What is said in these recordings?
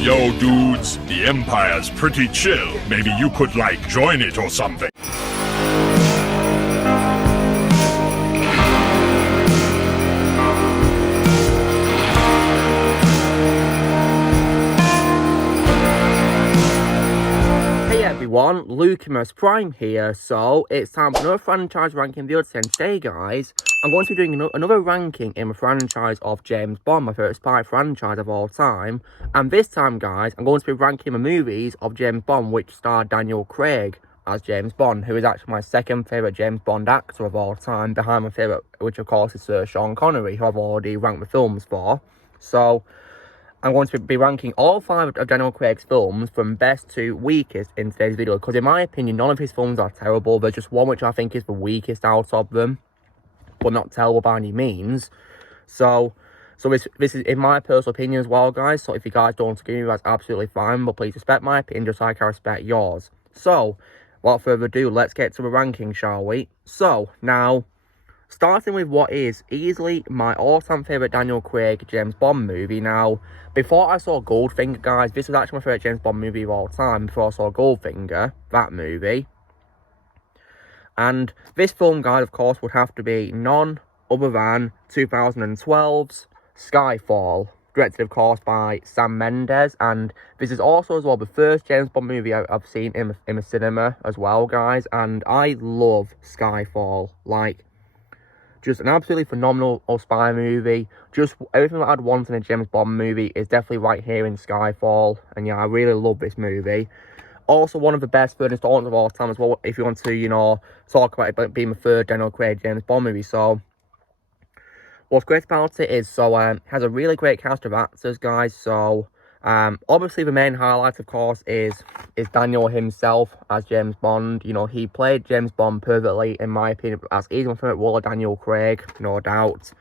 Yo, dudes, the Empire's pretty chill. Maybe you could, like, join it or something. Hey everyone, Lucimus Prime here. So it's time for another franchise ranking video today. And today, guys, I'm going to be doing another ranking in the franchise of James Bond, my favourite spy franchise of all time. And this time, guys, I'm going to be ranking the movies of James Bond which starred Daniel Craig as James Bond, who is actually my second favourite James Bond actor of all time, behind my favourite, which of course is Sir Sean Connery, who I've already ranked the films for. So I'm going to be ranking all 5 of Daniel Craig's films from best to weakest in today's video, because in my opinion, none of his films are terrible. There's just one which I think is the weakest out of them, but not terrible by any means. So this is in my personal opinion as well, guys. So if you guys don't agree with me, that's absolutely fine, but please respect my opinion just like I respect yours. So, without further ado, let's get to the ranking, shall we? So, now, starting with what is easily my all-time favourite Daniel Craig James Bond movie. Now, before I saw Goldfinger, guys, this was actually my favourite James Bond movie of all time, before I saw Goldfinger, that movie. And this film, guys, of course, would have to be none other than 2012's Skyfall, directed, of course, by Sam Mendes. And this is also, as well, the first James Bond movie I've seen in the cinema as well, guys. And I love Skyfall. Like, just an absolutely phenomenal spy movie. Just everything that I'd want in a James Bond movie is definitely right here in Skyfall. And yeah, I really love this movie. Also, one of the best third installments of all time as well, if you want to, you know, talk about it being the third Daniel Craig James Bond movie. So, what's great about it is, it has a really great cast of actors, guys. So, obviously the main highlight, of course, is Daniel himself as James Bond. You know, he played James Bond perfectly, in my opinion, as he's my favourite role of Daniel Craig, no doubt.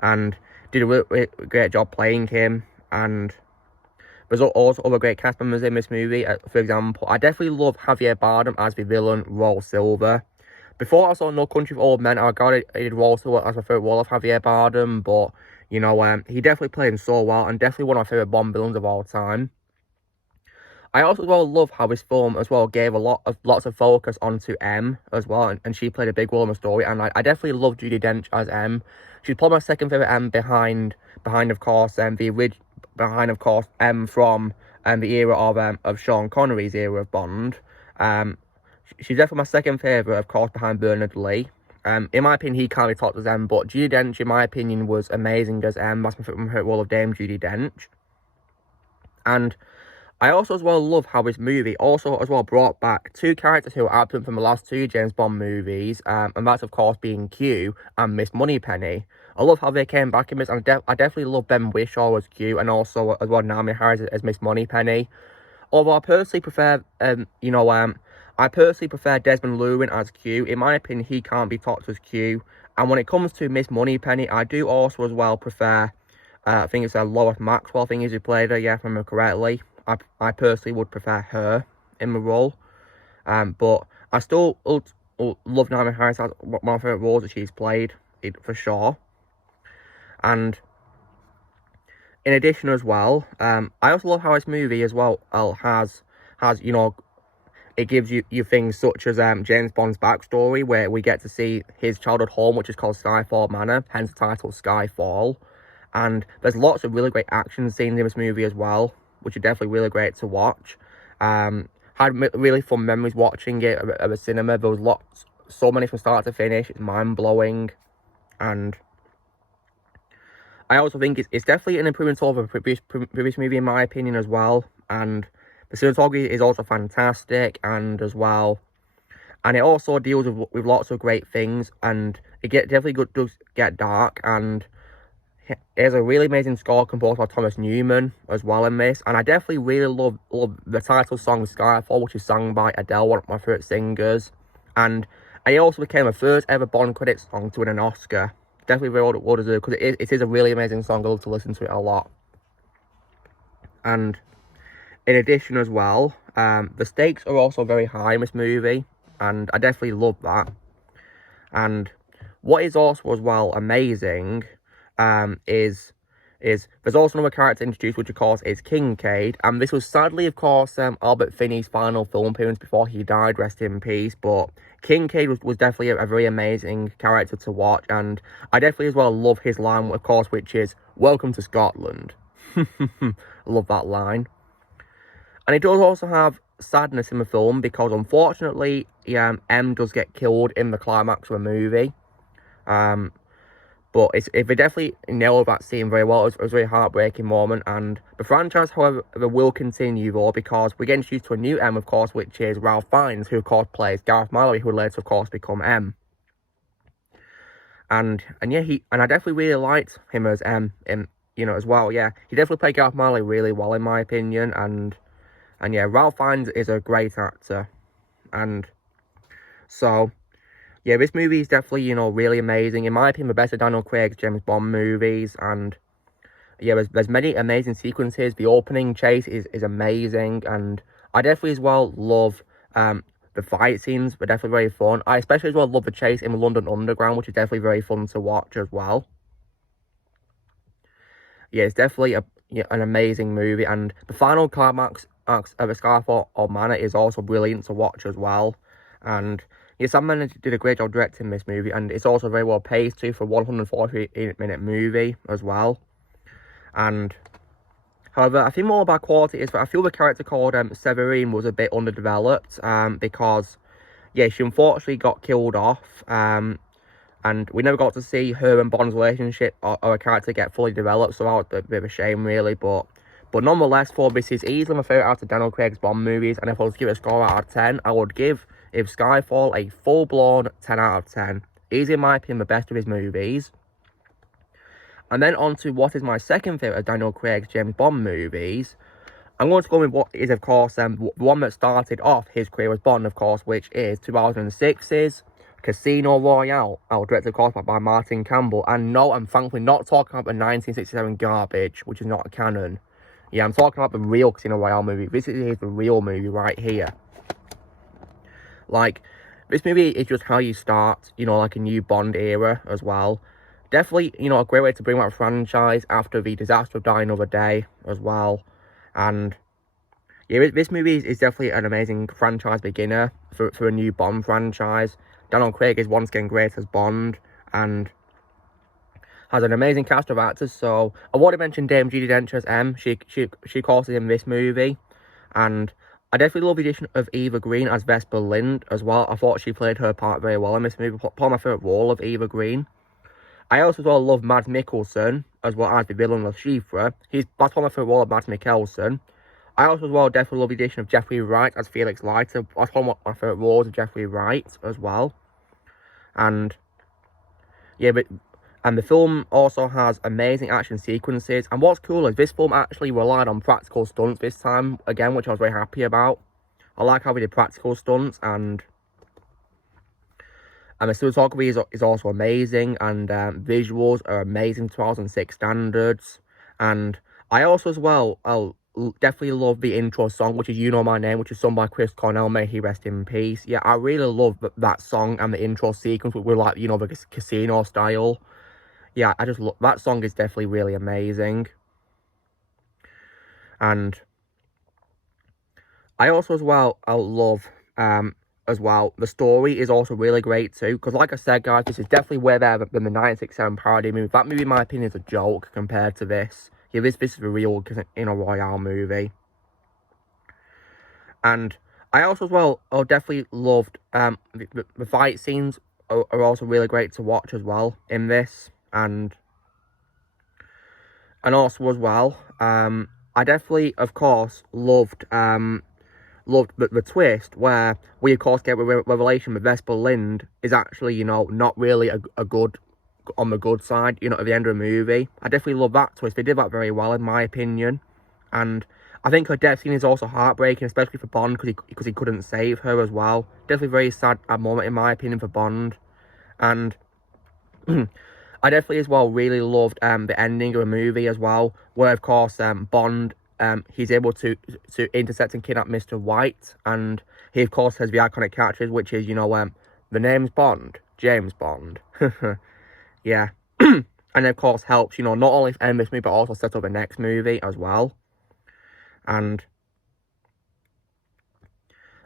And did a really great job playing him. And there's also other great cast members in this movie. For example, I definitely love Javier Bardem as the villain, Raul Silva. Before I saw No Country for Old Men, I regarded Raul Silva as my favourite role of Javier Bardem. But, you know, he definitely played him so well, and definitely one of my favourite Bond villains of all time. I also as well love how this film as well gave lots of focus onto M as well, and she played a big role in the story. And I definitely love Judi Dench as M. She's probably my second favourite M behind of course M from the era of Sean Connery's era of Bond. She's definitely my second favourite, of course, behind Bernard Lee. In my opinion, he can't be topped as M, but Judi Dench, in my opinion, was amazing as M. That's my favourite role of Dame Judi Dench. And I also as well love how this movie also as well brought back 2 characters who are absent from the last 2 James Bond movies, and that's of course being Q and Miss Moneypenny. I love how they came back in this, and I definitely love Ben Whishaw as Q, and also as well Naomie Harris as Miss Moneypenny. Although I personally prefer, I personally prefer Desmond Llewellyn as Q. In my opinion, he can't be topped as Q. And when it comes to Miss Moneypenny, I do also as well prefer, I think it's Lois Maxwell, I think is who played her, yeah, if I remember correctly. I personally would prefer her in the role. But I still love Naomie Harris as one of my favourite roles that she's played, for sure. And in addition as well, I also love how this movie as well has you know, it gives you things such as James Bond's backstory, where we get to see his childhood home, which is called Skyfall Manor, hence the title Skyfall. And there's lots of really great action scenes in this movie as well, which are definitely really great to watch. Had really fun memories watching it at the cinema. There was so many from start to finish. It's mind-blowing. And I also think it's definitely an improvement over the previous movie, in my opinion, as well. And the cinematography is also fantastic, and as well, and it also deals with lots of great things, and it does get dark, and it has a really amazing score composed by Thomas Newman as well in this. And I definitely really love the title song Skyfall, which is sung by Adele, one of my favourite singers. And it also became the first ever Bond credit song to win an Oscar. Definitely very well deserved, because it is a really amazing song. I love to listen to it a lot. And in addition as well, the stakes are also very high in this movie, and I definitely love that. And what is also as well amazing is is there's also another character introduced, which of course is Kincaid, and this was sadly, of course, Albert Finney's final film appearance before he died, rest in peace, but Kincaid was definitely a very amazing character to watch, and I definitely as well love his line, of course, which is, "Welcome to Scotland." I love that line. And it does also have sadness in the film, because unfortunately, M does get killed in the climax of the movie. But they definitely nailed that scene very well. It was a very heartbreaking moment, and the franchise, however, will continue though, because we get introduced to a new M, of course, which is Ralph Fiennes, who of course plays Gareth Mallory, who would later, of course, become M. And yeah, I definitely really liked him as M, as well. Yeah, he definitely played Gareth Mallory really well, in my opinion, and yeah, Ralph Fiennes is a great actor, and so. Yeah, this movie is definitely, really amazing. In my opinion, the best of Daniel Craig's James Bond movies. And yeah, there's many amazing sequences. The opening chase is amazing. And I definitely as well love the fight scenes. They're definitely very fun. I especially as well love the chase in the London Underground, which is definitely very fun to watch as well. Yeah, it's definitely an amazing movie. And the final climax of the Skyfall Manor is also brilliant to watch as well. And yeah, Sam Mendes did a great job directing this movie, and it's also very well paced too for a 148-minute movie as well. And however, I think more about quality is that I feel the character called Severine was a bit underdeveloped, because yeah, she unfortunately got killed off, and we never got to see her and Bond's relationship or a character get fully developed, so that was a bit of a shame really, but nonetheless, for this is easily my favourite out of Daniel Craig's Bond movies, and if I was to give it a score out of 10, I would give Skyfall a full-blown 10 out of 10. Easily, in my opinion, the best of his movies. And then on to what is my second favourite of Daniel Craig's James Bond movies. I'm going to go with what is, of course, the one that started off his career as Bond, of course, which is 2006's Casino Royale, directed, of course, by Martin Campbell. And no, I'm thankfully not talking about the 1967 garbage, which is not a canon. Yeah, I'm talking about the real Casino Royale movie. This is the real movie right here. Like, this movie is just how you start, like a new Bond era as well. Definitely, a great way to bring back a franchise after the disaster of Die Another Day as well. And yeah, this movie is definitely an amazing franchise beginner for a new Bond franchise. Daniel Craig is once again great as Bond, and has an amazing cast of actors. So I've already mentioned Dame Judi Dench as M. She calls in this movie, and I definitely love the addition of Eva Green as Vesper Lind as well. I thought she played her part very well in this movie. Probably my favourite role of Eva Green. I also as well love Mads Mikkelsen as well as the villain Le Chiffre. That's probably my favourite role of Mads Mikkelsen. I also as well definitely love the addition of Jeffrey Wright as Felix Leiter. That's one of my favourite roles of Jeffrey Wright as well. And yeah, and the film also has amazing action sequences. And what's cool is this film actually relied on practical stunts this time, again, which I was very happy about. I like how we did practical stunts, and the cinematography is also amazing, and visuals are amazing, 2006 standards. And I also as well, I'll definitely love the intro song, which is You Know My Name, which is sung by Chris Cornell, may he rest in peace. Yeah, I really love that song and the intro sequence with like, the casino style. Yeah, I just love that song. Is definitely really amazing. And I also as well, I love as well, the story is also really great too, because like I said guys, this is definitely way better than the 1967 parody movie. That movie in my opinion is a joke compared to this. Yeah, this is a real Casino Royale movie. And I also as well, definitely loved the fight scenes are also really great to watch as well in this. And also as well, I definitely, of course, loved the twist where we, of course, get a revelation that Vesper Lind is actually, not really a good, on the good side, at the end of the movie. I definitely love that twist. They did that very well, in my opinion. And I think her death scene is also heartbreaking, especially for Bond, because he couldn't save her as well. Definitely very sad moment, in my opinion, for Bond. And I definitely as well really loved the ending of the movie as well, where of course Bond he's able to intercept and kidnap Mr. White, and he of course has the iconic characters, which is the name's Bond, James Bond. Yeah. And of course helps, not only end this movie, but also set up the next movie as well. And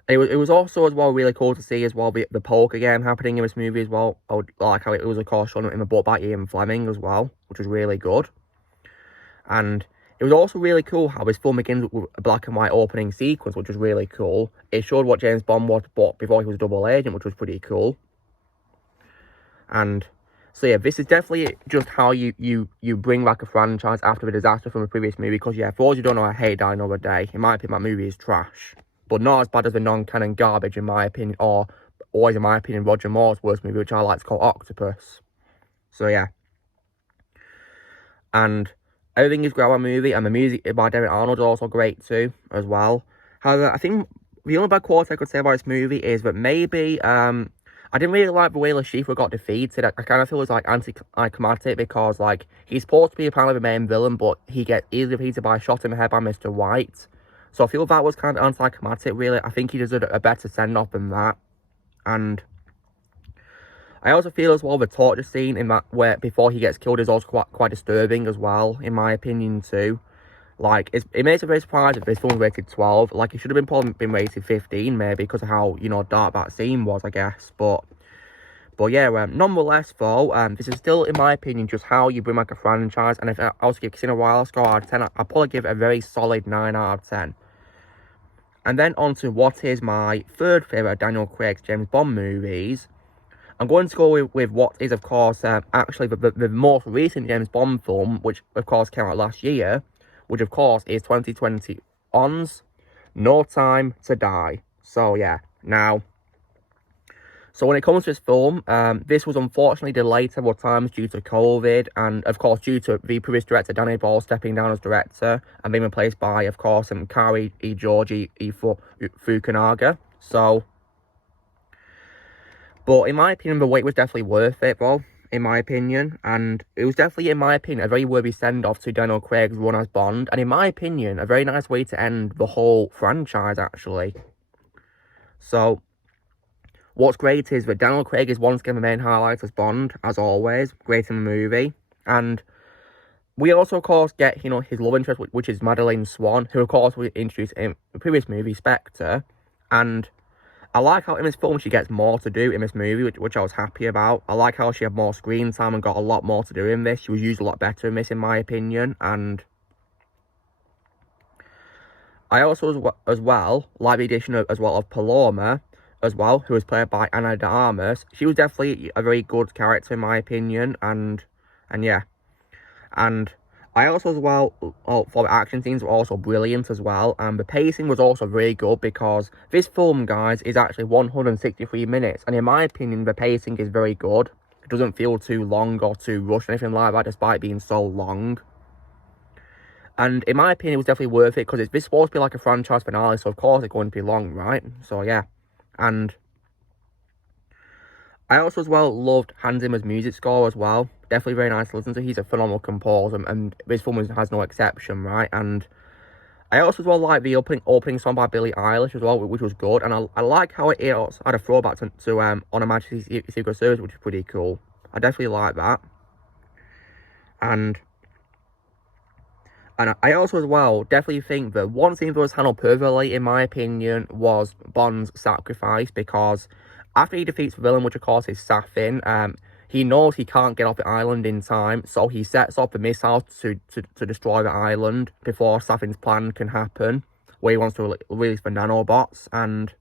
it was also as well really cool to see as well the poker game happening in this movie as well. I would like how it was of course shown in the book by Ian Fleming as well, which was really good. And it was also really cool how this film begins with a black and white opening sequence, which was really cool. It showed what James Bond was before he was a double agent, which was pretty cool. And so yeah, this is definitely just how you bring back a franchise after the disaster from the previous movie. Because yeah, for those who don't know, I hate Die Another Day. In my opinion, that movie is trash. But not as bad as the non-canon garbage, in my opinion, or always, in my opinion, Roger Moore's worst movie, which I like to call Octopus. So yeah. And everything is great about the movie, and the music by David Arnold is also great too, as well. However, I think the only bad quote I could say about this movie is that maybe, I didn't really like the way Le Chiffre got defeated. I kind of feel it was, like, anticlimactic because, like, he's supposed to be apparently the main villain, but he gets easily defeated by a shot in the head by Mr. White. So I feel that was kind of anticlimactic, really. I think he deserved a better send-off than that. And I also feel as well the torture scene in that where before he gets killed is also quite disturbing as well, in my opinion too. Like, it makes me very surprised if this film was rated 12. Like, it should have probably been rated 15 maybe because of how, dark that scene was, I guess. But yeah, nonetheless though, this is still, in my opinion, just how you bring back a franchise. And if I was to give Casino Royale a score out of 10, I'd probably give it a very solid 9 out of 10. And then on to what is my third favourite of Daniel Craig's James Bond movies. I'm going to go with what is, of course, actually the most recent James Bond film, which, of course, came out last year, which, of course, is 2021's No Time to Die. So, yeah, now, so when it comes to this film, this was unfortunately delayed several times due to COVID, and, of course, due to the previous director, Danny Boyle, stepping down as director, and being replaced by, of course, Kari Georgi Fukunaga. So, but in my opinion, the wait was definitely worth it, bro. In my opinion. And it was definitely, in my opinion, a very worthy send-off to Daniel Craig's run as Bond. And in my opinion, a very nice way to end the whole franchise, actually. So, what's great is that Daniel Craig is once again the main highlight as Bond, as always. Great in the movie. And we also, of course, get, his love interest, which is Madeleine Swan, who, of course, we introduced in the previous movie, Spectre. And I like how in this film she gets more to do in this movie, which I was happy about. I like how she had more screen time and got a lot more to do in this. She was used a lot better in this, in my opinion. And I also, as well, like the addition of Paloma, as well, who was played by Ana de Armas. She was definitely a very good character, in my opinion. And yeah. And I also, as well, for the action scenes were also brilliant as well. And the pacing was also very good because this film, guys, is actually 163 minutes. And in my opinion, the pacing is very good. It doesn't feel too long or too rushed or anything like that, despite being so long. And in my opinion, it was definitely worth it because this supposed to be like a franchise finale. So, of course, it's going to be long, right? So, yeah. And I also, as well, loved Hans Zimmer's music score as well. Definitely very nice to listen to. He's a phenomenal composer, and this film has no exception, right? And I also, as well, like the opening song by Billie Eilish as well, which was good. And I like how it also had a throwback to On Her Majesty's Secret Service, which is pretty cool. I definitely like that. And I also, as well, definitely think that one scene that was handled perfectly, in my opinion, was Bond's sacrifice, because after he defeats the villain, which of course is Safin, he knows he can't get off the island in time, so he sets off the missiles to destroy the island before Safin's plan can happen, where he wants to release the nanobots, and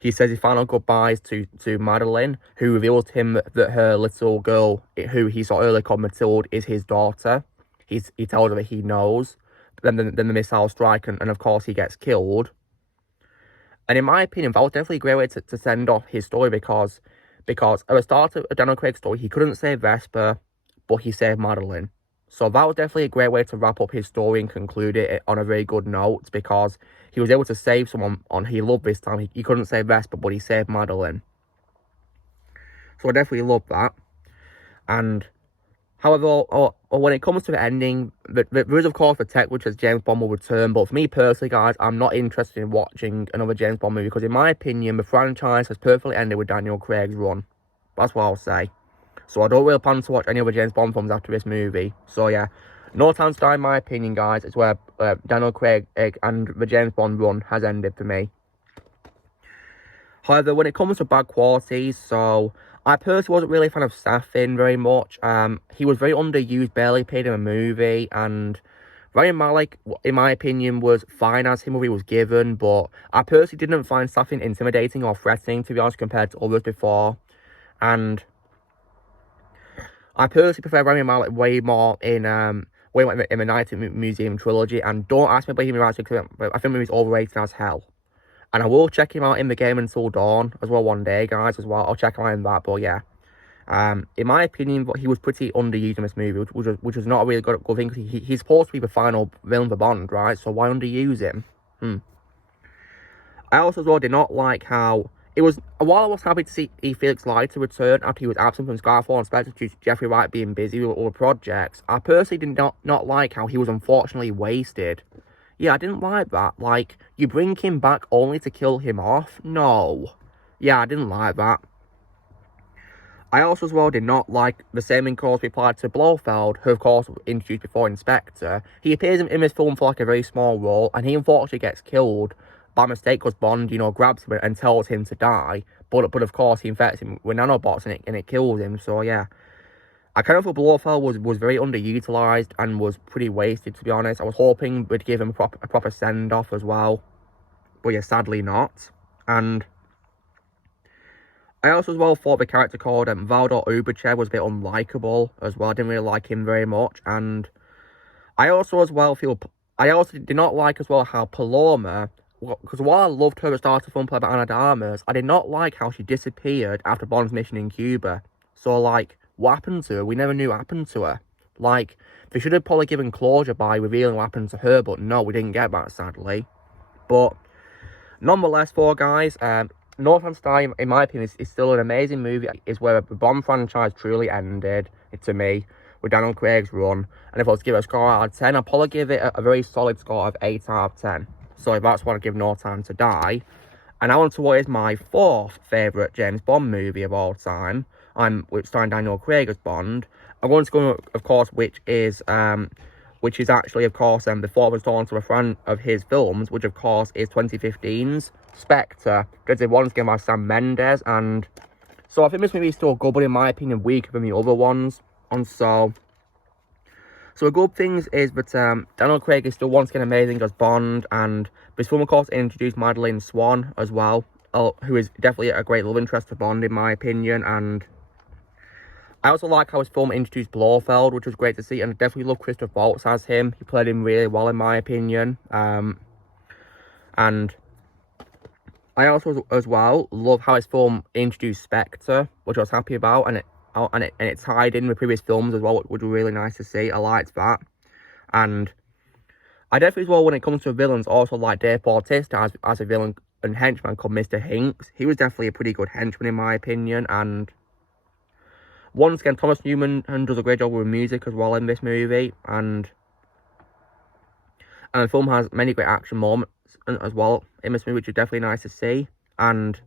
he says his final goodbyes to Madeleine, who reveals to him that her little girl, who he saw earlier called Mathilde, is his daughter. He tells her that he knows, then the missiles strike, and of course he gets killed. And in my opinion, that was definitely a great way to send off his story, because at the start of Daniel Craig's story, he couldn't save Vesper, but he saved Madeleine. So that was definitely a great way to wrap up his story and conclude it on a very good note, because he was able to save someone he loved this time. He couldn't save Vesper, but he saved Madeleine. So I definitely love that. And however, when it comes to the ending, there is, of course, the tech, which is James Bond will return. But for me personally, guys, I'm not interested in watching another James Bond movie because, in my opinion, the franchise has perfectly ended with Daniel Craig's run. That's what I'll say. So I don't really plan to watch any other James Bond films after this movie. So yeah, No Time to Die, in my opinion, guys, is where Daniel Craig and the James Bond run has ended for me. However, when it comes to bad qualities, so I personally wasn't really a fan of Safin very much. He was very underused, barely paid in a movie, and Rami Malek, in my opinion, was fine as him, what he was given, but I personally didn't find Safin intimidating or threatening, to be honest, compared to others before. And I personally prefer Rami Malek way more in the Night at Museum trilogy. And don't ask me about Human Rights, because I think the movie's overrated as hell. And I will check him out in The Game Until Dawn as well one day, guys, as well. I'll check him out in that, but yeah. In my opinion, he was pretty underused in this movie, which was not a really good thing. He's supposed to be the final villain for Bond, right? So why underuse him? I also as well did not like how it was. While I was happy to see Felix Leiter return after he was absent from Skyfall and Spectre due to Jeffrey Wright being busy with all the projects, I personally did not like how he was unfortunately wasted. Yeah, I didn't like that. Like, you bring him back only to kill him off? No. Yeah, I didn't like that. I also as well did not like the same in course we applied to Blofeld, who of course was introduced before Inspector. He appears in this film for like a very small role, and he unfortunately gets killed by mistake because Bond, grabs him and tells him to die. But of course he infects him with nanobots and it kills him. So yeah, I kind of thought Blofeld was very underutilized and was pretty wasted, to be honest. I was hoping we'd give him a proper send off as well, but yeah, sadly not. And I also as well thought the character called Valdor Uberchev was a bit unlikable as well. I didn't really like him very much. And I also as well did not like as well how Paloma, because while I loved her at the start of the film played by Ana de Armas, I did not like how she disappeared after Bond's mission in Cuba. So like, what happened to her? We never knew what happened to her. Like, they should have probably given closure by revealing what happened to her, but no, we didn't get that, sadly. But nonetheless, guys, No Time to Die, in my opinion, is still an amazing movie. It's where the Bond franchise truly ended, to me, with Daniel Craig's run. And if I was to give it a score out of 10, I'd probably give it a very solid score of 8 out of 10. So that's what I'd give No Time to Die. And I want to what is my 4th favourite James Bond movie of all time. Starring Daniel Craig as Bond. I'm going to go, of course, which is actually, of course, the 4th installment of his films, which, of course, is 2015's Spectre, directed once again by Sam Mendes. And so I think this movie is still good, but in my opinion, weaker than the other ones. And so the good things is that Daniel Craig is still once again amazing as Bond, and this film, of course, introduced Madeleine Swan as well, who is definitely a great love interest for Bond, in my opinion. And I also like how his film introduced Blofeld, which was great to see, and I definitely love Christoph Waltz as him. He played him really well, in my opinion. And I also, as well, love how his film introduced Spectre, which I was happy about, and it tied in with previous films as well, which was really nice to see. I liked that. And I definitely, as well, when it comes to villains, also like Dave Bautista as a villain and henchman called Mr. Hinks. He was definitely a pretty good henchman, in my opinion. And once again, Thomas Newman does a great job with music as well in this movie. And the film has many great action moments as well in this movie, which is definitely nice to see. And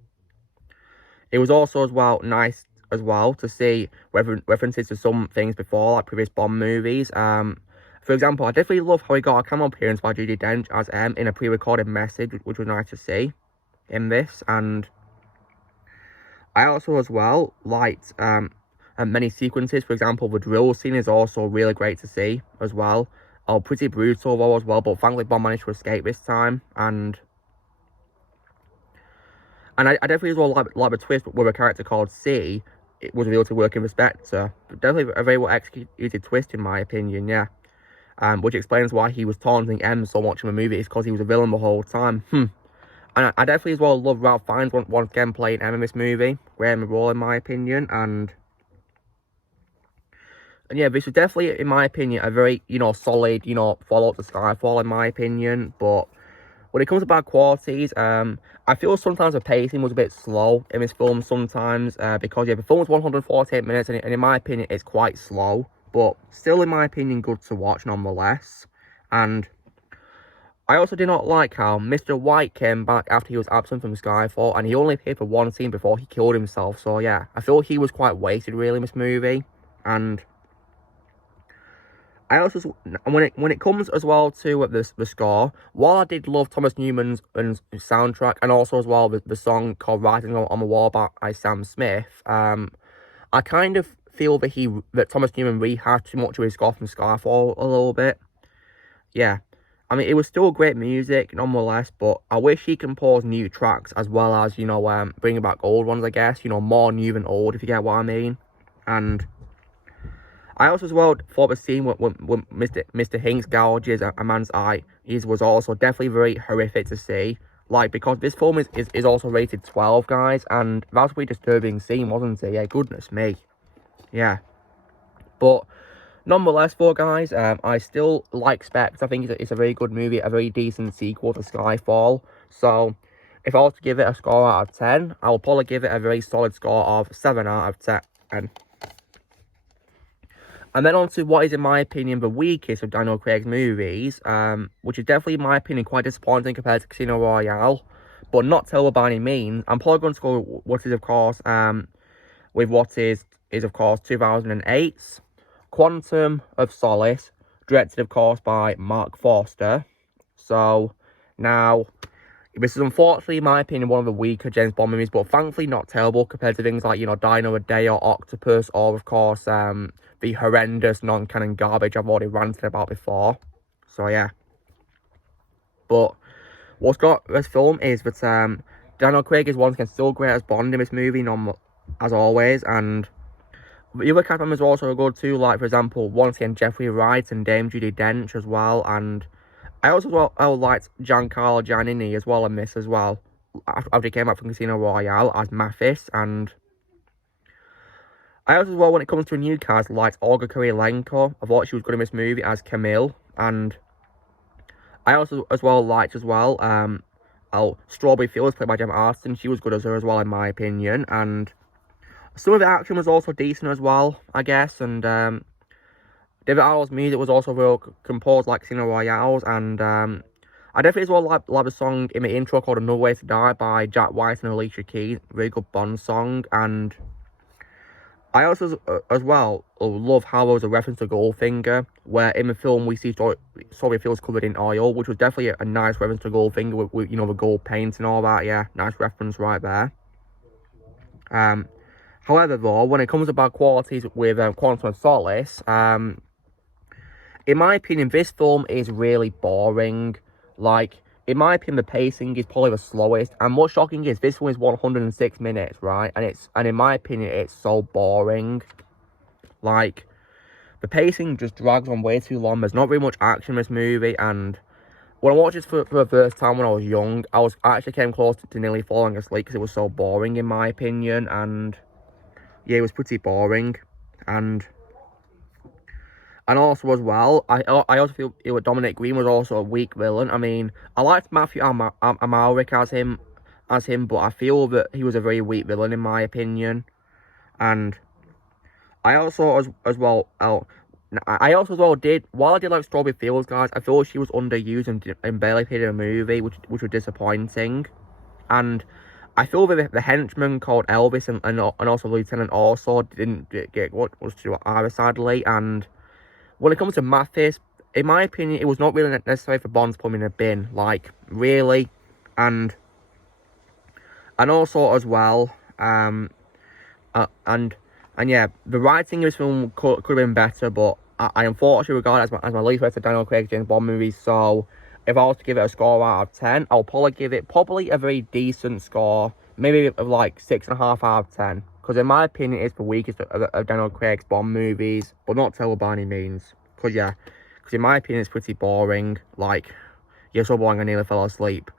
it was also as well nice as well to see references to some things before, like previous Bond movies. For example, I definitely love how he got a cameo appearance by Judi Dench as M in a pre-recorded message, which was nice to see in this. And I also as well liked many sequences. For example, the drill scene is also really great to see as well. Oh, pretty brutal though as well, but thankfully Bond managed to escape this time. And I definitely as well like the twist with a character called C. It was revealed to work in Spectre. But definitely a very well executed twist, in my opinion, yeah. Which explains why he was taunting M so much in the movie. It's because he was a villain the whole time. And I definitely as well love Ralph Fiennes once again playing M in this movie. Great role, in my opinion. And yeah, this was definitely, in my opinion, a very, solid, follow-up to Skyfall, in my opinion. But when it comes to bad qualities, I feel sometimes the pacing was a bit slow in this film sometimes, because, yeah, the film was 148 minutes, and in my opinion, it's quite slow. But still, in my opinion, good to watch nonetheless. And I also did not like how Mr. White came back after he was absent from Skyfall, and he only appeared for one scene before he killed himself. So yeah, I feel he was quite wasted really in this movie. And I also, when it comes as well to the score, while I did love Thomas Newman's soundtrack, and also as well the song called "Writing on the Wall" by Sam Smith, I kind of feel that Thomas Newman rehashed too much of his score from Skyfall a little bit. Yeah, I mean it was still great music nonetheless, but I wish he composed new tracks as well as bringing back old ones. I guess more new than old, if you get what I mean, and. I also as well thought the scene when Mr. Hinks gouges a man's eye was also definitely very horrific to see. Like, because this film is also rated 12, guys, and that's a pretty disturbing scene, wasn't it? Yeah, goodness me. Yeah. But nonetheless, though, guys, I still like Spectre. I think it's a very good movie, a very decent sequel to Skyfall. So, if I was to give it a score out of 10, I will probably give it a very solid score of 7 out of 10. And then on to what is, in my opinion, the weakest of Daniel Craig's movies, which is definitely, in my opinion, quite disappointing compared to Casino Royale, but not terrible by any means. I'm probably going to go with what is, of course, of course, 2008's Quantum of Solace, directed, of course, by Mark Forster. So, now, this is unfortunately, in my opinion, one of the weaker James Bond movies, but thankfully not terrible compared to things like, Die Another Day or Octopus, or, of course, the horrendous non-canon garbage I've already ranted about before. So, yeah. But what's got this film is that Daniel Craig is once again still great as Bond in this movie, as always, and the other cast members are also good too, like, for example, once again, Jeffrey Wright and Dame Judi Dench as well, and I also liked Giancarlo Giannini as well in this as well, after he came out from Casino Royale as Mathis, and I also, as well, when it comes to a new cast, liked Olga Kurylenko. I thought she was good in this movie as Camille, and I also, as well, liked, Strawberry Fields, played by Gemma Arterton. She was good as her as well, in my opinion, and some of the action was also decent as well, I guess, and David Arnold's music was also real composed like Casino Royale's, and I definitely as well like the song in the intro called Another Way to Die by Jack White and Alicia Keys, very good Bond song, and I also, as well, love how there was a reference to Goldfinger, where in the film we see Strawberry Fields covered in oil, which was definitely a nice reference to Goldfinger with the gold paint and all that. Yeah, nice reference right there. However, though, when it comes about qualities with Quantum of Solace, in my opinion, this film is really boring. Like, in my opinion, the pacing is probably the slowest, and what's shocking is this one is 106 minutes, right? And in my opinion, it's so boring. Like, the pacing just drags on way too long. There's not very much action in this movie, and when I watched this for the first time when I was young, I actually came close to nearly falling asleep because it was so boring, in my opinion, and yeah, it was pretty boring, and also, as well, I also feel Dominic Green was also a weak villain. I mean, I liked Matthew Amalric as him, but I feel that he was a very weak villain, in my opinion. And I also, as well, did, while I did like Strawberry Fields, guys, I feel she was underused and barely played in a movie, which was disappointing. And I feel that the henchman called Elvis and also Lieutenant also didn't get what was to either, sadly, and when it comes to Mathis, in my opinion, it was not really necessary for Bond to put him in a bin. Like, really. And also, as well, and yeah, the writing of this film could have been better, but I unfortunately regard it as my least favorite Daniel Craig James Bond movie, so if I was to give it a score out of 10, I'll probably give it a very decent score, maybe of like 6.5 out of 10. Because in my opinion, it's the weakest of Daniel Craig's Bond movies, but not terrible by any means. Because in my opinion, it's pretty boring. Like, yeah, so boring I nearly fell asleep.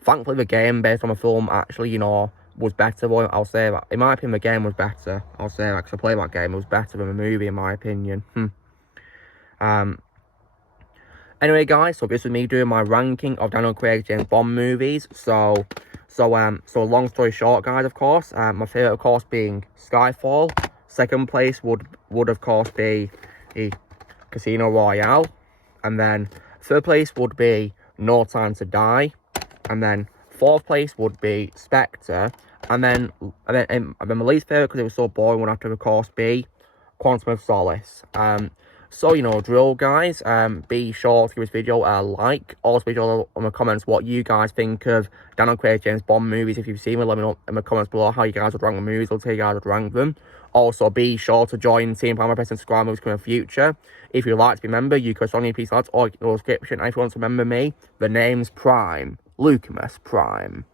Thankfully, the game based on the film actually, was better. I'll say that. In my opinion, the game was better. I'll say that because I played that game. It was better than the movie, in my opinion. Anyway, guys, so this was me doing my ranking of Daniel Craig James Bond movies. So long story short, guys, of course, my favorite, of course, being Skyfall. Second place would of course be Casino Royale, and then third place would be No Time to Die, and then 4th place would be Spectre, and then my least favourite, because it was so boring, would have to, of course, be Quantum of Solace. So, you know, drill, guys. Be sure to give this video a like. Also, be sure in the comments what you guys think of Daniel Craig James Bond movies. If you've seen them, let me know in the comments below how you guys would rank the movies, or how you guys would rank them. Also, be sure to join Team Prime Press and subscribe movies coming in the future. If you'd like to be a member, you can on your piece lads or in the description. And if you want to remember me, the name's Prime. Lucamus Prime.